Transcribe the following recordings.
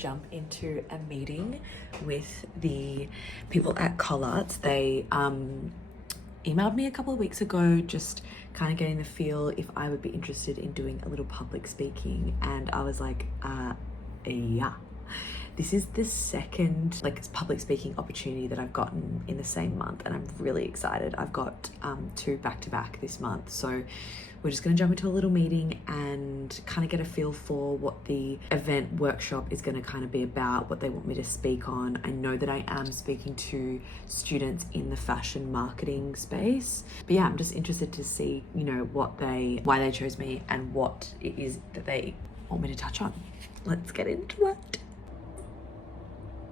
jump into a meeting with the people at Collarts. They emailed me a couple of weeks ago, just kind of getting the feel if I would be interested in doing a little public speaking, and I was like, yeah. This is the second public speaking opportunity that I've gotten in the same month, and I'm really excited. I've got 2 back-to-back this month, so we're just going to jump into a little meeting and kind of get a feel for what the event workshop is going to kind of be about, what they want me to speak on. I know that I am speaking to students in the fashion marketing space, but yeah, I'm just interested to see, you know, why they chose me and what it is that they want me to touch on. Let's get into it.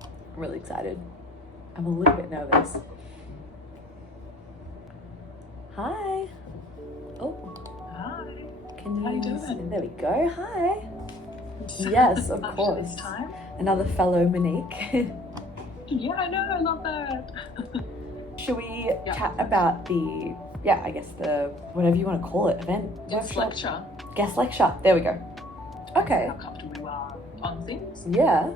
I'm really excited. I'm a little bit nervous. Hi. Oh. Hi. Can How you doing? There we go. Hi. Yes, of course. This time. Another fellow Monique. Yeah, I know. I love that. Should we chat about the whatever you want to call it, event? Guest lecture. Guest lecture. There we go. Okay. How comfortable you are on things. Yeah.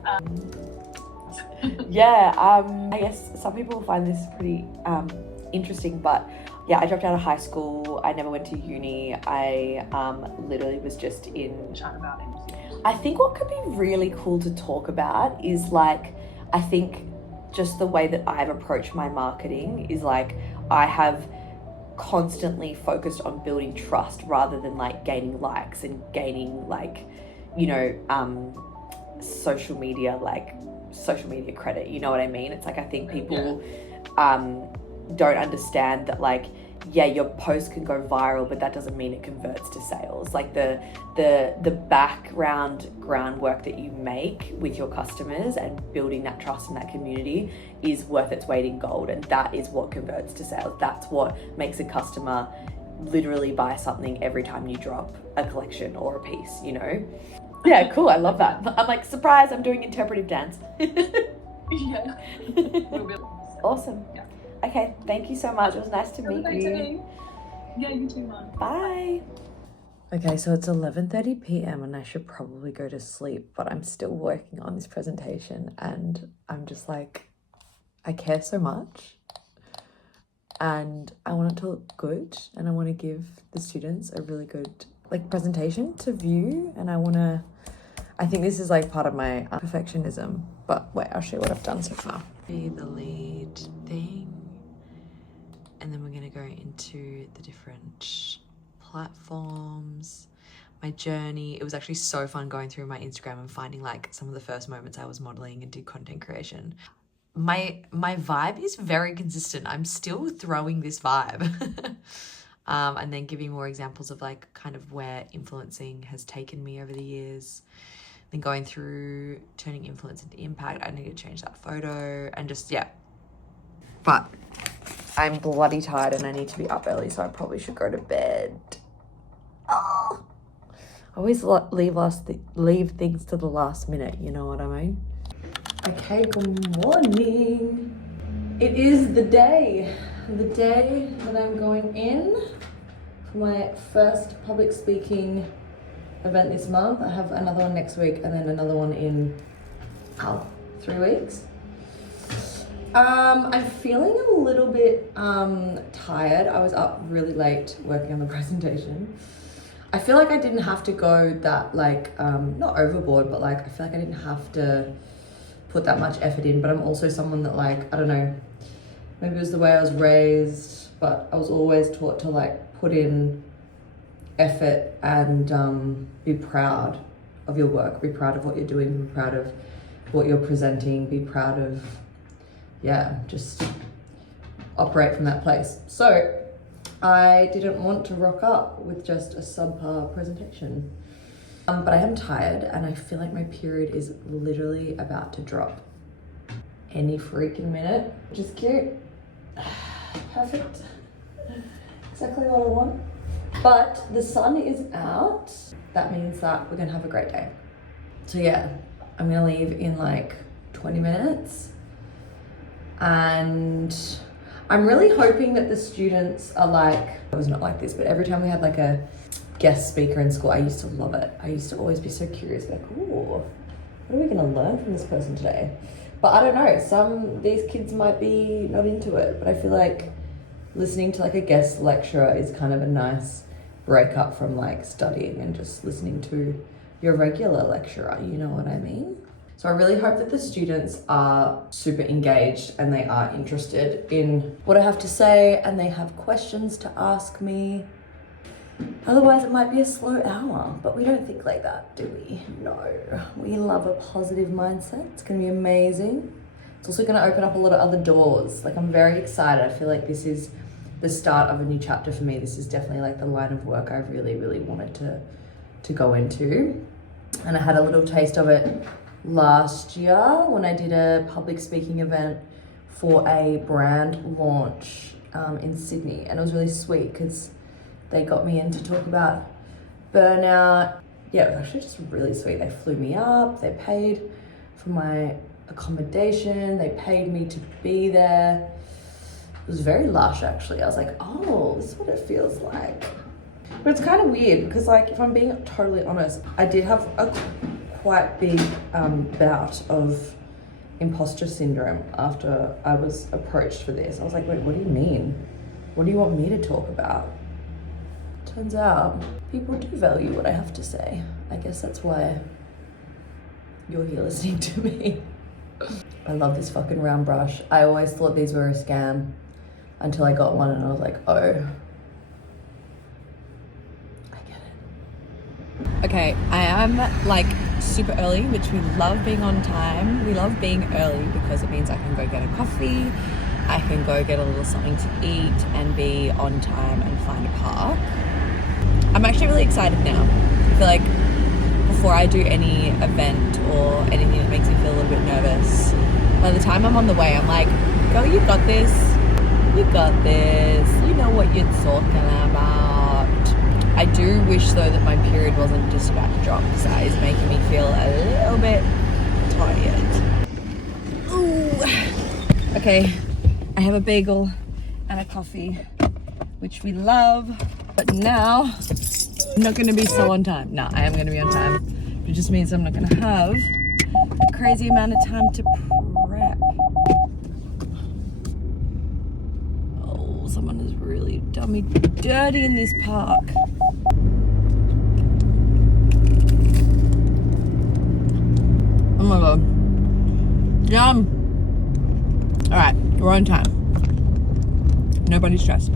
Yeah. I guess some people find this pretty interesting, but yeah, I dropped out of high school. I never went to uni. I literally was just in. Chat about anything. I think what could be really cool to talk about is I think just the way that I've approached my marketing is I have constantly focused on building trust rather than gaining likes and gaining social media credit. You know what I mean? It's I think people don't understand that your post can go viral, but that doesn't mean it converts to sales. The background groundwork that you make with your customers and building that trust in that community is worth its weight in gold, and that is what converts to sales. That's what makes a customer literally buy something every time you drop a collection or a piece, you know? Yeah, cool. I love that. I'm surprise, I'm doing interpretive dance. Yeah. Awesome. Yeah. Okay, thank you so much. It was nice to meet you. Yeah, you too, Mom. Bye. Okay, so it's 11:30 p.m. and I should probably go to sleep, but I'm still working on this presentation and I'm just I care so much and I want it to look good and I want to give the students a really good presentation to view, and I think this is part of my perfectionism, but wait, I'll show you what I've done so far. Be the lead thing. And then we're going to go into the different platforms, my journey. It was actually so fun going through my Instagram and finding some of the first moments I was modeling and did content creation. My vibe is very consistent. I'm still throwing this vibe. And then giving more examples of kind of where influencing has taken me over the years. Then going through turning influence into impact. I need to change that photo and just, yeah. But I'm bloody tired and I need to be up early, so I probably should go to bed. Oh. I always leave things to the last minute, you know what I mean? Okay, good morning. It is the day that I'm going in for my first public speaking event this month. I have another one next week and then another one in 3 weeks. I'm feeling a little bit tired. I was up really late working on the presentation. I feel I didn't have to go that not overboard, but I feel I didn't have to put that much effort in. But I'm also someone that I don't know, maybe it was the way I was raised, but I was always taught to put in effort and be proud of your work, be proud of what you're doing, be proud of what you're presenting, be proud of, just operate from that place. So I didn't want to rock up with just a subpar presentation. But I am tired and I feel my period is literally about to drop any freaking minute, which is cute. Perfect. Exactly what I want. But the sun is out. That means that we're gonna have a great day. So yeah, I'm gonna leave in 20 minutes. And I'm really hoping that the students are it was not like this, but every time we had a guest speaker in school, I used to love it. I used to always be so curious, ooh, What are we gonna learn from this person today? But I don't know, these kids might be not into it, but I feel like listening to like a guest lecturer is kind of a nice break up from like studying and just listening to your regular lecturer, you know what I mean? So I really hope that the students are super engaged and they are interested in what I have to say and they have questions to ask me. Otherwise it might be a slow hour, but we don't think like that, do we? No, we love a positive mindset. It's gonna be amazing. It's also gonna open up a lot of other doors. Like I'm very excited. I feel like this is the start of a new chapter for me. This is definitely like the line of work I really, really wanted to go into. And I had a little taste of it last year when I did a public speaking event for a brand launch in Sydney. And it was really sweet because they got me in to talk about burnout. Yeah, it was actually just really sweet. They flew me up, they paid for my accommodation, they paid me to be there. It was very lush actually. I was like, oh, this is what it feels like. But it's kind of weird because like, if I'm being totally honest, I did have a quite big bout of imposter syndrome after I was approached for this. I was like, wait, what do you mean? What do you want me to talk about? Turns out people do value what I have to say. I guess that's why you're here listening to me. I love this fucking round brush. I always thought these were a scam until I got one and I was like, oh, I get it. Okay, I am like super early, which we love being on time. We love being early because it means I can go get a coffee, I can go get a little something to eat and be on time and find a park. I'm actually really excited now. I feel like before I do any event or anything that makes me feel a little bit nervous, by the time I'm on the way, I'm like, girl, you got this. You got this. You know what you're talking about. I do wish though that my period wasn't just about to drop because that is making me feel a little bit tired. Ooh. Okay, I have a bagel and a coffee, which we love. But now, I'm not gonna be so on time. No, I am gonna be on time. It just means I'm not gonna have a crazy amount of time to prep. Oh, someone has really done me dirty in this park. Oh my God. Yum. All right, we're on time. Nobody stressed.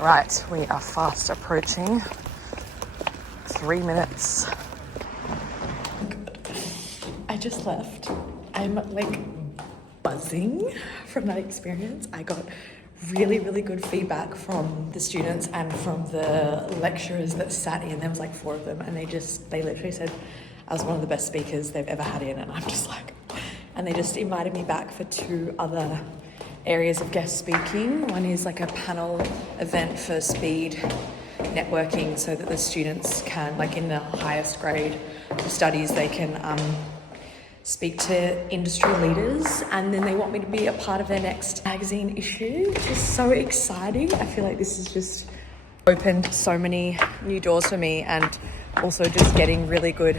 Right, we are fast approaching 3 minutes. I just left. I'm like buzzing from that experience. I got really, really good feedback from the students and from the lecturers that sat in. There was like 4 of them and they literally said I was one of the best speakers they've ever had in, and I'm just like, and they just invited me back for 2 other areas of guest speaking. One is like a panel event for speed networking so that the students can, like in the highest grade of studies, they can speak to industry leaders, and then they want me to be a part of their next magazine issue, which is so exciting. I feel like this has just opened so many new doors for me, and also just getting really good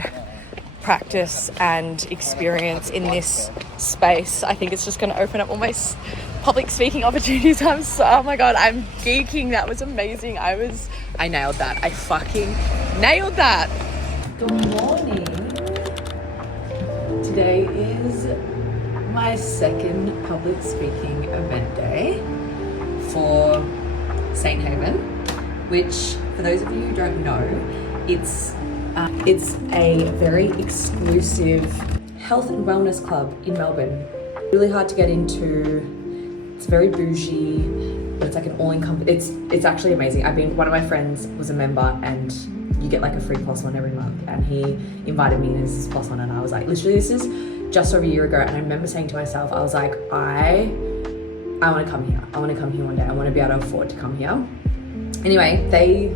practice and experience in this space. I think it's just going to open up all my public speaking opportunities. Oh my God, I'm geeking. That was amazing. I nailed that. I fucking nailed that. Good morning. Today is my second public speaking event day for St. Haven, which for those of you who don't know, it's a very exclusive health and wellness club in Melbourne. Really hard to get into. It's very bougie, but it's like an all-encompassing. It's actually amazing. One of my friends was a member, and you get like a free plus one every month, and he invited me as his plus one, and I was like, literally, this is just over a year ago, and I remember saying to myself, I was like, I want to come here. I want to come here one day. I want to be able to afford to come here. Anyway, they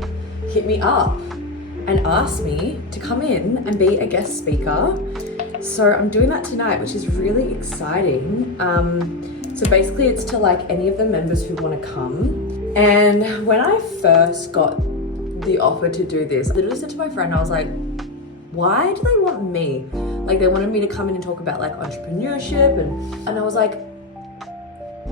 hit me up and asked me to come in and be a guest speaker. So I'm doing that tonight, which is really exciting. So basically it's to like any of the members who want to come. And when I first got the offer to do this, I literally said to my friend, I was like, why do they want me? Like they wanted me to come in and talk about like entrepreneurship and I was like,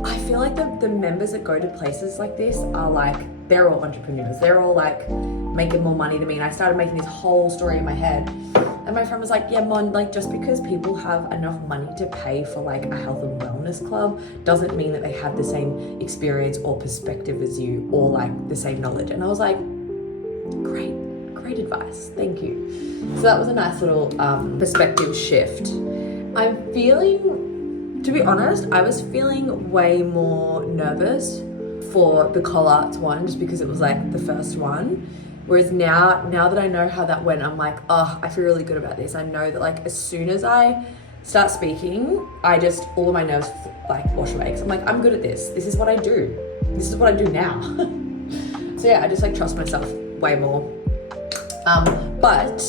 I feel like the members that go to places like this are like, they're all entrepreneurs. They're all like making more money than me. And I started making this whole story in my head. And my friend was like, yeah, Mon, like just because people have enough money to pay for like a health and wellness club doesn't mean that they have the same experience or perspective as you or like the same knowledge. And I was like, great advice. Thank you. So that was a nice little perspective shift. I'm feeling, to be honest, I was feeling way more nervous for the Collarts one just because it was like the first one. Whereas now that I know how that went, I'm like, oh, I feel really good about this. I know that like as soon as I start speaking, all of my nerves like wash away. Cause I'm like, I'm good at this. This is what I do. This is what I do now. So yeah, I just like trust myself way more. But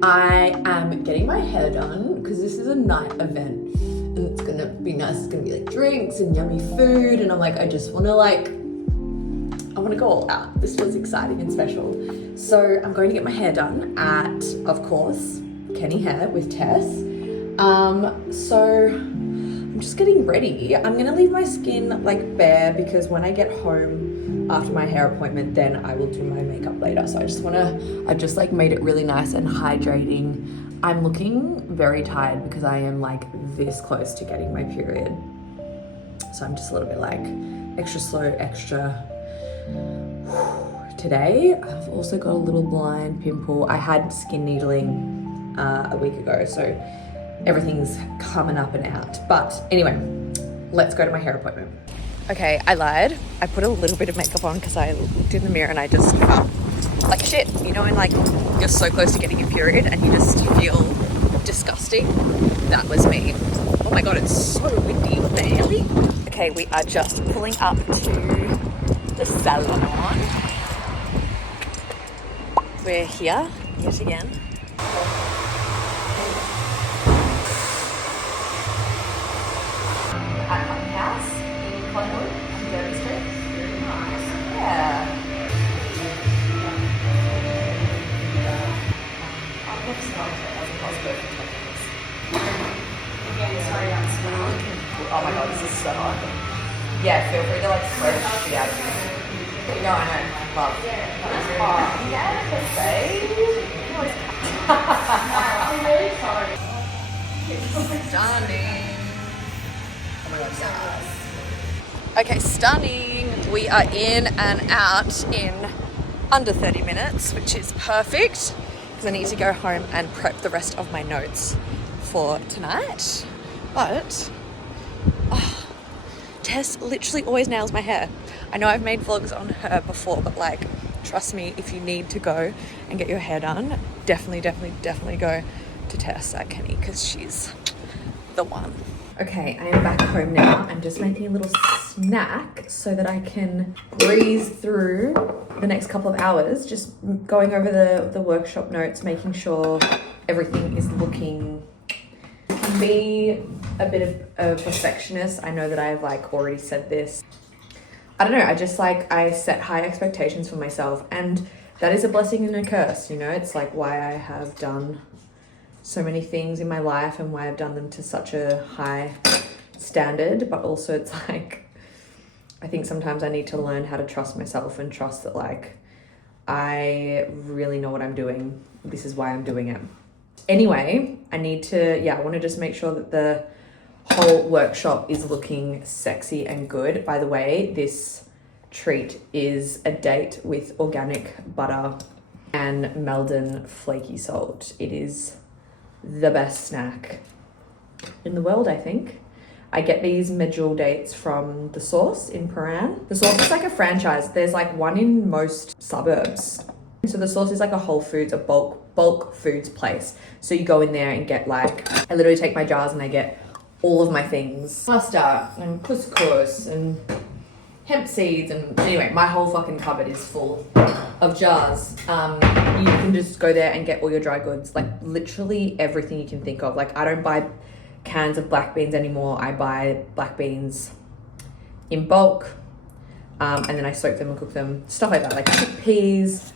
I am getting my hair done because this is a night event and it's gonna be nice. It's gonna be like drinks and yummy food. And I'm like, I want to go all out. This feels exciting and special. So I'm going to get my hair done at, of course, Kenny Hair with Tess. So I'm just getting ready. I'm going to leave my skin like bare because when I get home after my hair appointment, then I will do my makeup later. So I just like made it really nice and hydrating. I'm looking very tired because I am like this close to getting my period. So I'm just a little bit like extra slow, extra. Today I've also got a little blind pimple. I had skin needling a week ago, so everything's coming up and out. But anyway, let's go to my hair appointment. Okay, I lied. I put a little bit of makeup on because I looked in the mirror and I just felt like shit, you know, and like you're so close to getting your period and you just feel disgusting. That was me. Oh my god, it's so windy, baby. Okay, we are just pulling up to the salon. We're here yet again. At my house in Collingwood, on Derby Street. Very nice. Yeah. I've never smelled it as a possible for 10 years. Sorry, I'm smelling. Oh my god, this is so hot. Yeah, feel free to like spread it out. No, I know. Love. Oh, yeah, that's babe. I'm really sorry. Stunning. Oh my god, yes. Okay, stunning. We are in and out in under 30 minutes, which is perfect because I need to go home and prep the rest of my notes for tonight. But, Tess literally always nails my hair. I know I've made vlogs on her before, but like, trust me, if you need to go and get your hair done, definitely go to Tess at Kenny because she's the one. Okay, I am back home now. I'm just making a little snack so that I can breeze through the next couple of hours, just going over the workshop notes, making sure everything is looking. Be a bit of a perfectionist. I know that I've like already said this. I don't know, I set high expectations for myself and that is a blessing and a curse, you know? It's like why I have done so many things in my life and why I've done them to such a high standard, but also it's like, I think sometimes I need to learn how to trust myself and trust that like, I really know what I'm doing. This is why I'm doing it. Anyway, I want to just make sure that the whole workshop is looking sexy and good. By the way, this treat is a date with organic butter and Meldon flaky salt. It is the best snack in the world, I think. I get these medjool dates from The Source in Prahran. The Source is like a franchise. There's like one in most suburbs. So The Source is like a Whole Foods, a bulk foods place. So you go in there and get like, I literally take my jars and I get all of my things. Pasta and couscous and hemp seeds and anyway, my whole fucking cupboard is full of jars. You can just go there and get all your dry goods, like literally everything you can think of. Like I don't buy cans of black beans anymore. I buy black beans in bulk and then I soak them and cook them, stuff like that, like chickpeas,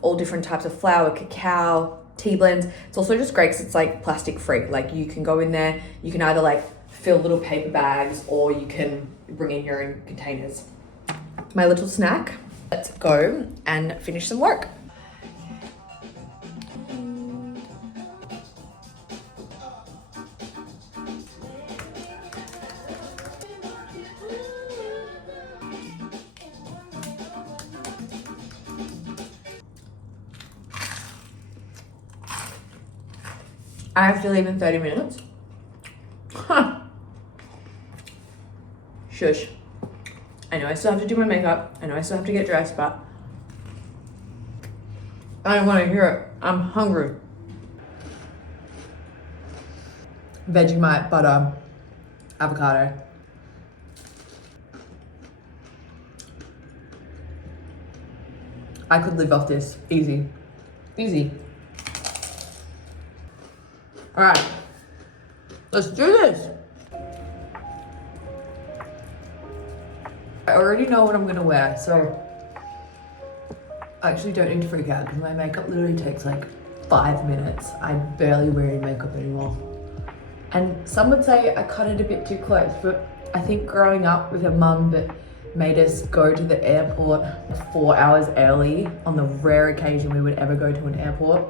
all different types of flour, cacao, tea blends. It's also just great because it's like plastic free. Like you can go in there, you can either like fill little paper bags or you can bring in your own containers. My little snack. Let's go and finish some work. I have to leave in 30 minutes. Huh. Shush. I know I still have to do my makeup. I know I still have to get dressed, but I don't want to hear it. I'm hungry. Vegemite, butter, avocado. I could live off this. Easy. Easy. All right, let's do this. I already know what I'm gonna wear, so I actually don't need to freak out because my makeup literally takes like 5 minutes. I barely wear any makeup anymore. And some would say I cut it a bit too close, but I think growing up with a mum that made us go to the airport 4 hours early on the rare occasion we would ever go to an airport,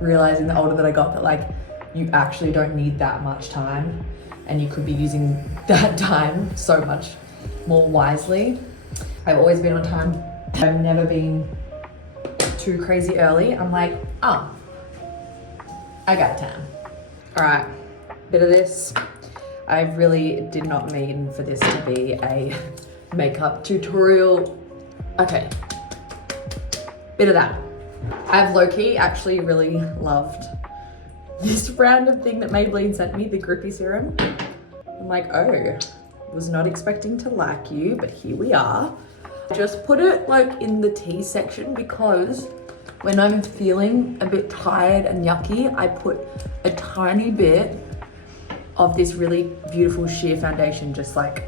realizing the older that I got that like, you actually don't need that much time and you could be using that time so much more wisely. I've always been on time. I've never been too crazy early. I'm like, oh, I got time. All right, bit of this. I really did not mean for this to be a makeup tutorial. Okay, bit of that. I've low-key actually really loved this random thing that Maybelline sent me, the grippy serum. I'm like, oh, was not expecting to like you, but here we are. Just put it like in the tea section because when I'm feeling a bit tired and yucky, I put a tiny bit of this really beautiful sheer foundation, just like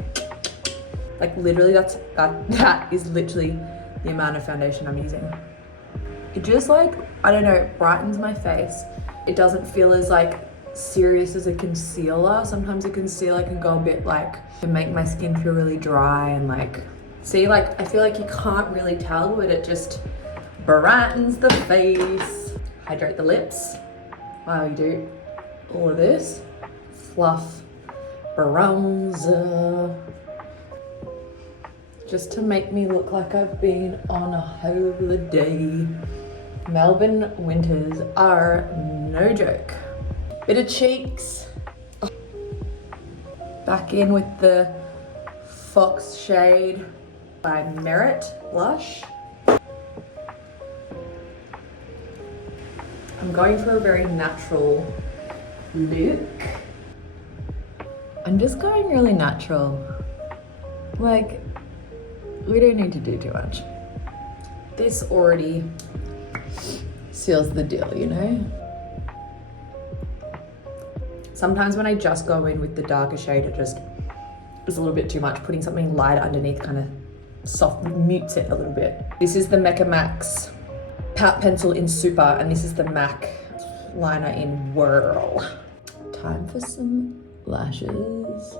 literally that is literally the amount of foundation I'm using. It just like, I don't know, it brightens my face. It doesn't feel as like serious as a concealer. Sometimes a concealer can go a bit like, can make my skin feel really dry and like, see, like I feel like you can't really tell, but it just brightens the face. Hydrate the lips while you do all of this. Fluff bronzer. Just to make me look like I've been on a holiday. Melbourne winters are no joke. Bit of cheeks. Back in with the Fox shade by Merit blush. I'm going for a very natural look. I'm just going really natural. Like, we don't need to do too much. This already seals the deal, you know? Sometimes when I just go in with the darker shade, it just is a little bit too much. Putting something lighter underneath kind of soft mutes it a little bit. This is the Mecca Max Pout Pencil in Super, and this is the MAC liner in Whirl. Time for some lashes.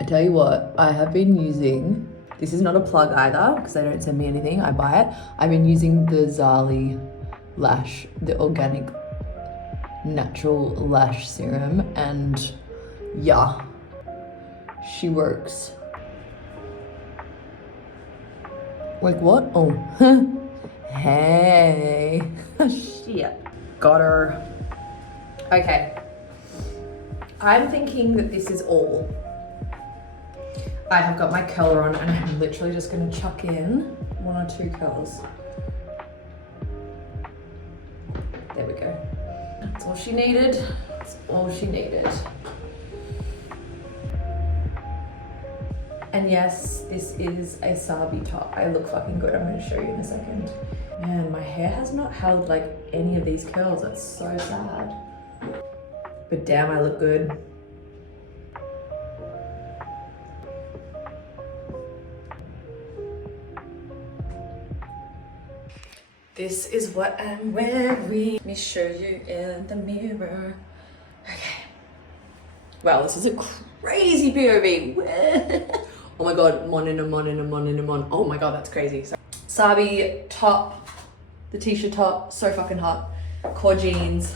I tell you what, I have been using, this is not a plug either because they don't send me anything, I buy it. I've been using the Zali lash, the organic natural lash serum, and yeah, she works. Like what? Oh, hey, shit, got her. Okay, I'm thinking that this is all. I have got my curler on and I'm literally just gonna chuck in 1 or 2 curls. There we go. That's all she needed. That's all she needed. And yes, this is a Sabi top. I look fucking good. I'm gonna show you in a second. Man, my hair has not held like any of these curls. That's so sad. But damn, I look good. This is what I'm wearing. Let me show you in the mirror. Okay. Wow, this is a crazy POV. Oh my god, mon. Oh my god, that's crazy. Sabi top, the Tisha top, so fucking hot. Core jeans.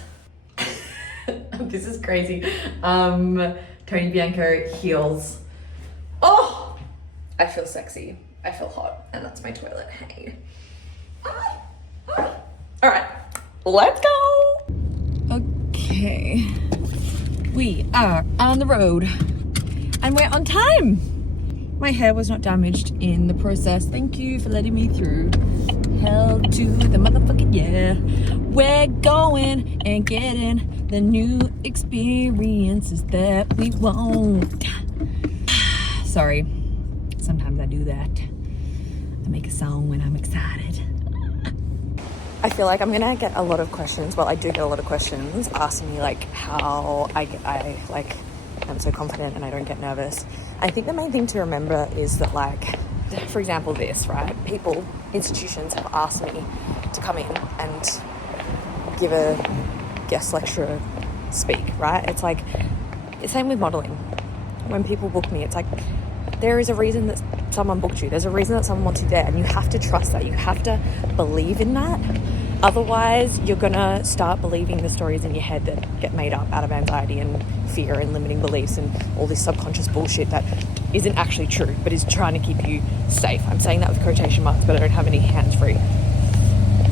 This is crazy. Tony Bianco heels. Oh, I feel sexy. I feel hot, and that's my toilet. Hey. All right, let's go. Okay, we are on the road, and we're on time. My hair was not damaged in the process. Thank you for letting me through. Hell to the motherfucking yeah. We're going and getting the new experiences that we want. Sorry, sometimes I do that. I make a song when I'm excited. I feel like I'm gonna get a lot of questions. Well, I do get a lot of questions asking me like how I like am so confident and I don't get nervous. I think the main thing to remember is that, like, for example, this, right? People, institutions have asked me to come in and give a guest lecture speak, right? It's like, same with modeling. When people book me, it's like, there is a reason that someone booked you. There's a reason that someone wants you there, and you have to trust that. You have to believe in that. Otherwise, you're gonna start believing the stories in your head that get made up out of anxiety and fear and limiting beliefs and all this subconscious bullshit that isn't actually true, but is trying to keep you safe. I'm saying that with quotation marks, but I don't have any hands free.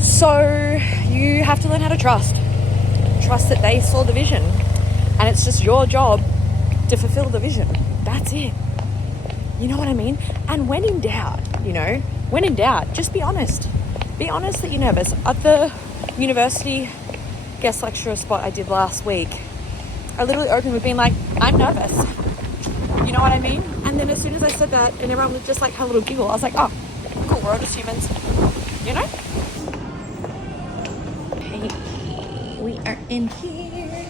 So you have to learn how to trust. Trust that they saw the vision, and it's just your job to fulfill the vision. That's it. You know what I mean? And when in doubt, just be honest. Be honest that you're nervous. At the university guest lecturer spot I did last week, I literally opened with being like, I'm nervous. You know what I mean? And then as soon as I said that, and everyone was just like, had a little giggle, I was like, oh, cool, we're all just humans. You know? Hey, we are in here.